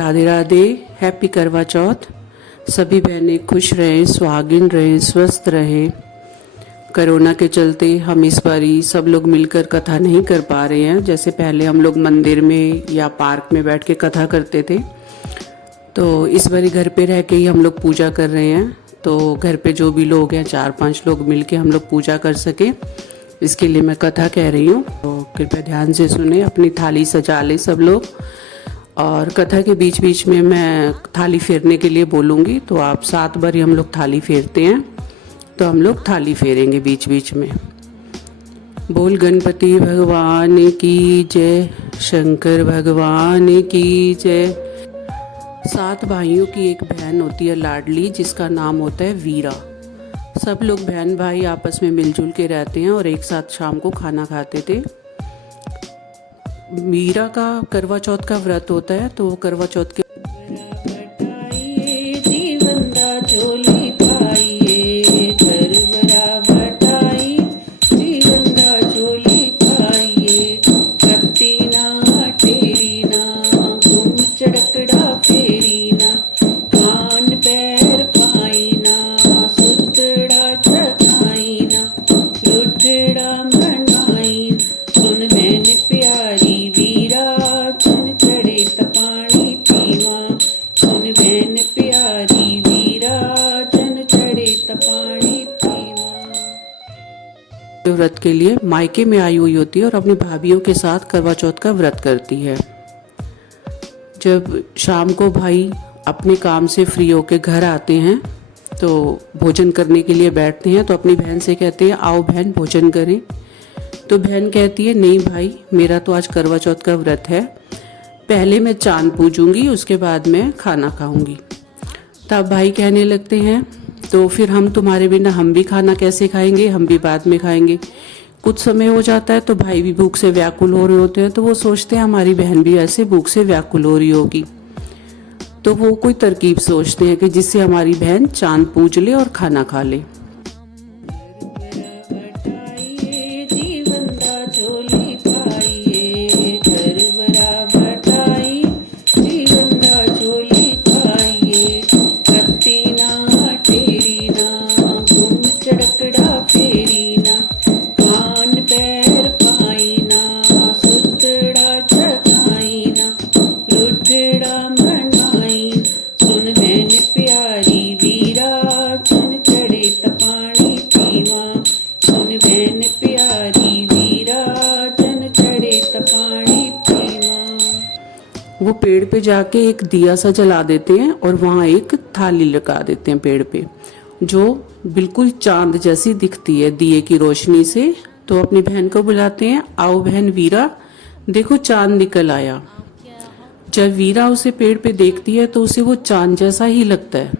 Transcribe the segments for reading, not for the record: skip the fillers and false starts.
Radhe Radhe. Happy करवा चौथ। सभी बहनें खुश रहें, सुहागिन रहें, स्वस्थ रहें। कोरोना के चलते हम इस बारी सब लोग मिलकर कथा नहीं कर पा रहे हैं। जैसे पहले हम लोग मंदिर में या पार्क में बैठ के कथा करते थे, तो इस बारी घर पे रह के ही हम लोग पूजा कर रहे हैं। तो घर पे जो भी लोग हैं, 4-5 लोग मिलके हम लोग पूजा कर सके, इसके लिए मैं कथा कह रही हूँ। तो कृपया ध्यान से सुने, अपनी थाली सजा ले सब लोग। और कथा के बीच बीच में मैं थाली फेरने के लिए बोलूँगी, तो आप 7 बार हम लोग थाली फेरते हैं, तो हम लोग थाली फेरेंगे बीच बीच में। बोल गणपति भगवान की जय, शंकर भगवान की जय। 7 भाइयों की एक बहन होती है लाडली, जिसका नाम होता है वीरा। सब लोग बहन भाई आपस में मिलजुल के रहते हैं और एक साथ शाम को खाना खाते थे। वीरा का करवा चौथ का व्रत होता है, तो वो करवा चौथ के व्रत के लिए मायके में आई हुई होती है और अपनी भाभीयों के साथ करवा चौथ का व्रत करती है। जब शाम को भाई अपने काम से फ्री होके घर आते हैं, तो भोजन करने के लिए बैठते हैं, तो अपनी बहन से कहते हैं आओ बहन भोजन करें। तो बहन कहती है नहीं भाई, मेरा तो आज करवा चौथ का व्रत है, पहले मैं चांद पूजूंगी, उसके बाद मैं खाना खाऊंगी। तब भाई कहने लगते हैं तो फिर हम तुम्हारे बिना हम भी खाना कैसे खाएंगे, हम भी बाद में खाएंगे। कुछ समय हो जाता है तो भाई भी भूख से व्याकुल हो रहे होते हैं, तो वो सोचते हैं हमारी बहन भी ऐसे भूख से व्याकुल हो रही होगी, तो वो कोई तरकीब सोचते हैं कि जिससे हमारी बहन चांद पूज ले और खाना खा ले। वो पेड़ पे जाके एक दिया सा जला देते हैं और वहाँ एक थाली लगा देते हैं पेड़ पे, जो बिल्कुल चांद जैसी दिखती है दिए की रोशनी से। तो अपनी बहन को बुलाते हैं, आओ बहन वीरा, देखो चांद निकल आया। जब वीरा उसे पेड़ पे देखती है तो उसे वो चांद जैसा ही लगता है।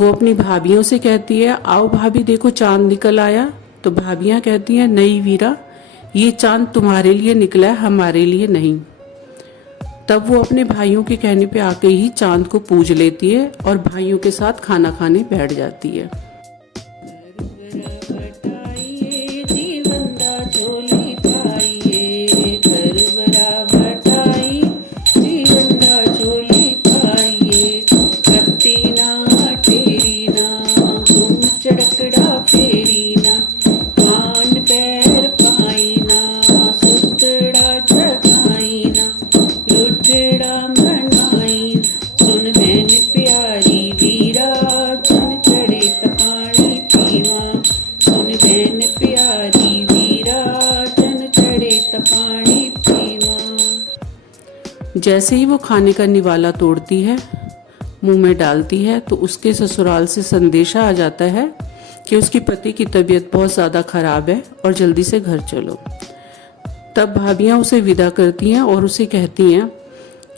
वो अपनी भाभियों से कहती है आओ भाभी देखो चांद निकल आया। तो भाभियां कहती हैं नहीं वीरा, ये चांद तुम्हारे लिए निकला है, हमारे लिए नहीं। तब वो अपने भाइयों के कहने पे आके ही चांद को पूज लेती है और भाइयों के साथ खाना खाने बैठ जाती है। जैसे ही वो खाने का निवाला तोड़ती है, मुंह में डालती है, तो उसके ससुराल से संदेशा आ जाता है कि उसकी पति की तबीयत बहुत ज़्यादा खराब है और जल्दी से घर चलो। तब भाभियां उसे विदा करती हैं और उसे कहती हैं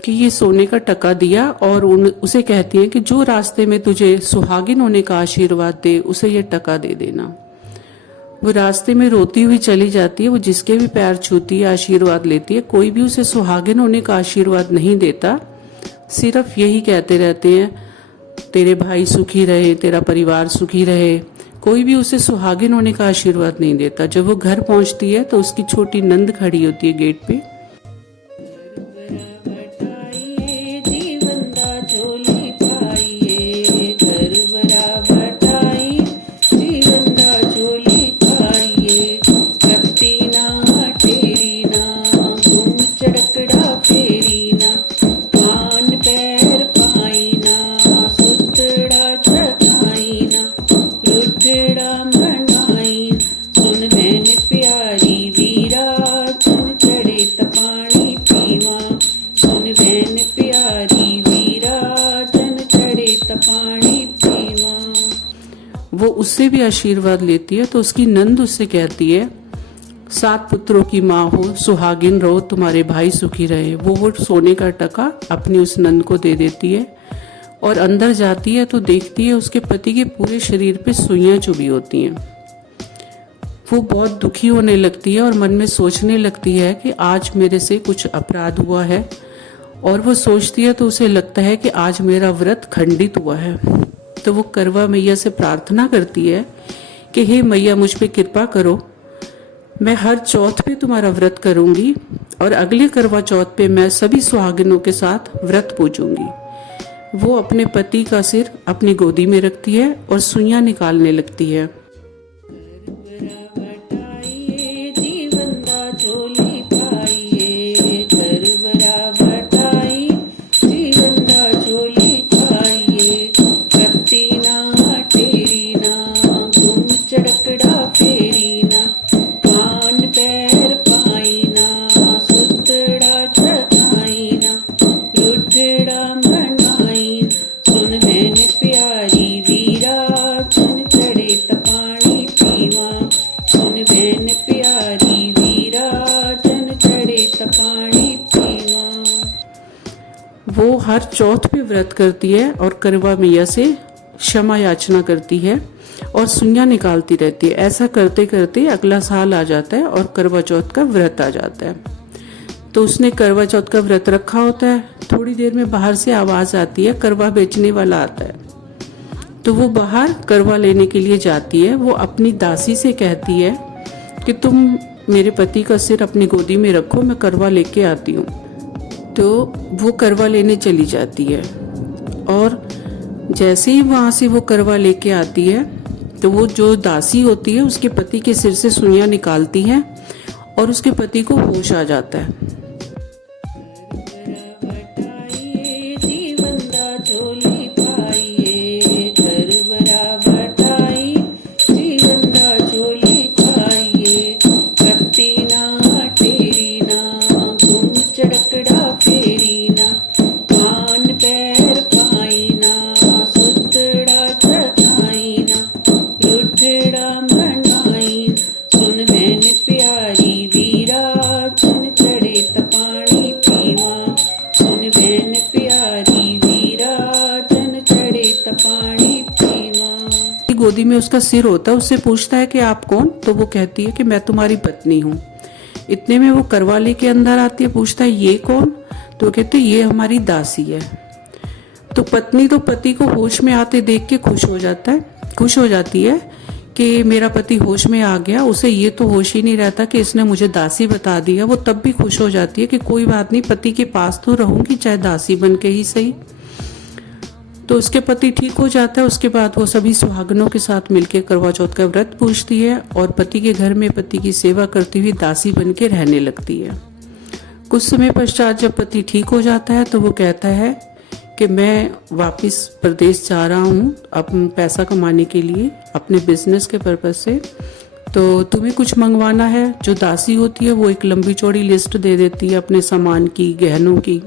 कि ये सोने का टका दिया, और उसे कहती हैं कि जो रास्ते में तुझे सुहागिन होने का आशीर्वाद दे उसे ये टका दे देना। वो रास्ते में रोती हुई चली जाती है। वो जिसके भी पैर छूती है, आशीर्वाद लेती है, कोई भी उसे सुहागिन होने का आशीर्वाद नहीं देता, सिर्फ यही कहते रहते हैं तेरे भाई सुखी रहे, तेरा परिवार सुखी रहे। कोई भी उसे सुहागिन होने का आशीर्वाद नहीं देता। जब वो घर पहुंचती है तो उसकी छोटी नंद खड़ी होती है गेट पे। उससे भी आशीर्वाद लेती है। तो उसकी नंद उससे कहती है, 7 पुत्रों की माँ हो, सुहागिन रहो, तुम्हारे भाई सुखी रहे। वो सोने का टका अपनी उस नंद को दे देती है और अंदर जाती है तो देखती है उसके पति के पूरे शरीर पे सुइयां चुभी होती हैं। वो बहुत दुखी होने लगती है और मन में सोचने लगती है कि आज मेरे से कुछ अपराध हुआ है, और वो सोचती है तो उसे लगता है कि आज मेरा व्रत खंडित हुआ है। तो वो करवा मैया से प्रार्थना करती है कि हे मैया, मुझ पे कृपा करो, मैं हर चौथ पे तुम्हारा व्रत करूंगी और अगले करवा चौथ पे मैं सभी सुहागिनों के साथ व्रत पूजूंगी। वो अपने पति का सिर अपनी गोदी में रखती है और सुइयां निकालने लगती है। वो हर चौथ पे व्रत करती है और करवा मैया से क्षमा याचना करती है और सुइयां निकालती रहती है। ऐसा करते करते अगला साल आ जाता है और करवा चौथ का व्रत आ जाता है। तो उसने करवा चौथ का व्रत रखा होता है। थोड़ी देर में बाहर से आवाज आती है, करवा बेचने वाला आता है। तो वो बाहर करवा लेने के लिए जाती है। वो अपनी दासी से कहती है कि तुम मेरे पति का सिर अपनी गोदी में रखो, मैं करवा लेके आती हूँ। तो वो करवा लेने चली जाती है और जैसे ही वहां से वो करवा लेके आती है तो वो जो दासी होती है उसके पति के सिर से सुइयां निकालती है और उसके पति को होश आ जाता है। गोदी में उसका सिर होता है, उससे पूछता है कि आप कौन? तो वो कहती है कि मैं तुम्हारी पत्नी हूँ। इतने में वो करवाले के अंदर आती है, पूछता है ये कौन? तो वो कहते ये हमारी दासी है। तो पत्नी तो पति को होश में आते देख के खुश हो जाती है कि मेरा पति होश में आ गया। उसे ये तो होश ही नहीं रहता कि इसने मुझे दासी बता दिया। वो तब भी खुश हो जाती है कि कोई बात नहीं, पति के पास तो रहूंगी, चाहे दासी बन के ही सही। तो उसके पति ठीक हो जाता है। उसके बाद वो सभी सुहागनों के साथ मिलकर करवा चौथ का व्रत पूजती है और पति के घर में पति की सेवा करती हुई दासी बन के रहने लगती है। कुछ समय पश्चात जब पति ठीक हो जाता है तो वो कहता है कि मैं वापस प्रदेश जा रहा हूँ अपना पैसा कमाने के लिए, अपने बिजनेस के पर्पज से। तो तुम्हें कुछ मंगवाना है। जो दासी होती है वो एक लंबी चौड़ी लिस्ट दे देती है अपने सामान की, गहनों की।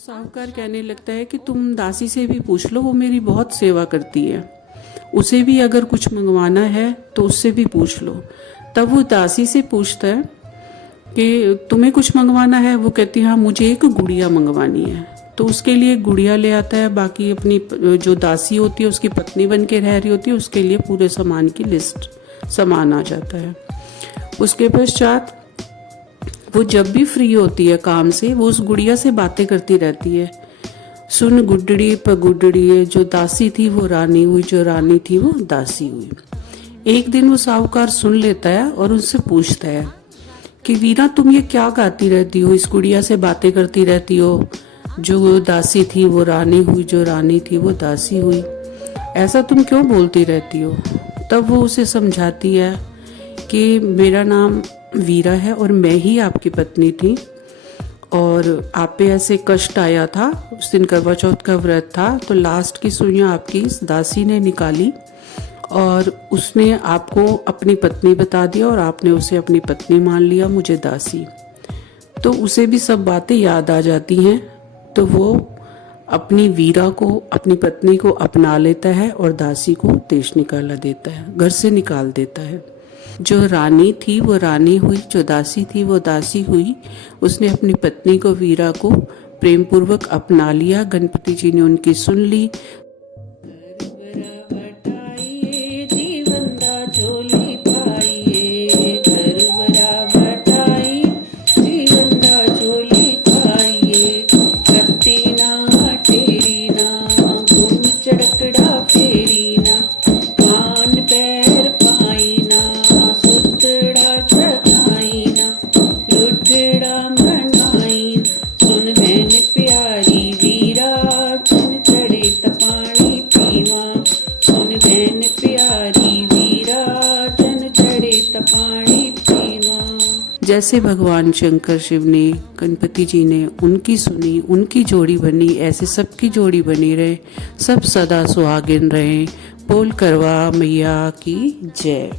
साहूकार कहने लगता है कि तुम दासी से भी पूछ लो, वो मेरी बहुत सेवा करती है, उसे भी अगर कुछ मंगवाना है तो उससे भी पूछ लो। तब वो दासी से पूछता है कि तुम्हें कुछ मंगवाना है? वो कहती है हाँ, मुझे एक गुड़िया मंगवानी है। तो उसके लिए गुड़िया ले आता है। बाकी अपनी जो दासी होती है उसकी पत्नी बन के रह रही होती है, उसके लिए पूरे सामान की लिस्ट सामान आ जाता है। उसके पश्चात वो जब भी फ्री होती है काम से, वो उस गुड़िया से बातें करती रहती है। सुन गुड्डड़ी पगुड्डड़ी, जो दासी थी वो रानी हुई, जो रानी थी वो दासी हुई। एक दिन वो साहूकार सुन लेता है और उनसे पूछता है कि वीरा तुम ये क्या गाती रहती हो, इस गुड़िया से बातें करती रहती हो, जो दासी थी वो रानी हुई, जो रानी थी वो दासी हुई, ऐसा तुम क्यों बोलती रहती हो। तब वो उसे समझाती है कि मेरा नाम वीरा है और मैं ही आपकी पत्नी थी, और आप पे ऐसे कष्ट आया था, उस दिन करवा चौथ का व्रत था, तो लास्ट की सुइयां आपकी इस दासी ने निकाली और उसने आपको अपनी पत्नी बता दिया और आपने उसे अपनी पत्नी मान लिया, मुझे दासी। तो उसे भी सब बातें याद आ जाती हैं, तो वो अपनी वीरा को, अपनी पत्नी को अपना लेता है और दासी को देश निकाला देता है, घर से निकाल देता है। जो रानी थी वो रानी हुई, जो दासी थी वो दासी हुई। उसने अपनी पत्नी को, वीरा को प्रेम पूर्वक अपना लिया। गणपति जी ने उनकी सुन ली। जैसे भगवान शंकर शिव ने, गणपति जी ने उनकी सुनी, उनकी जोड़ी बनी, ऐसे सबकी जोड़ी बनी रहे, सब सदा सुहागिन रहे। बोल करवा मैया की जय।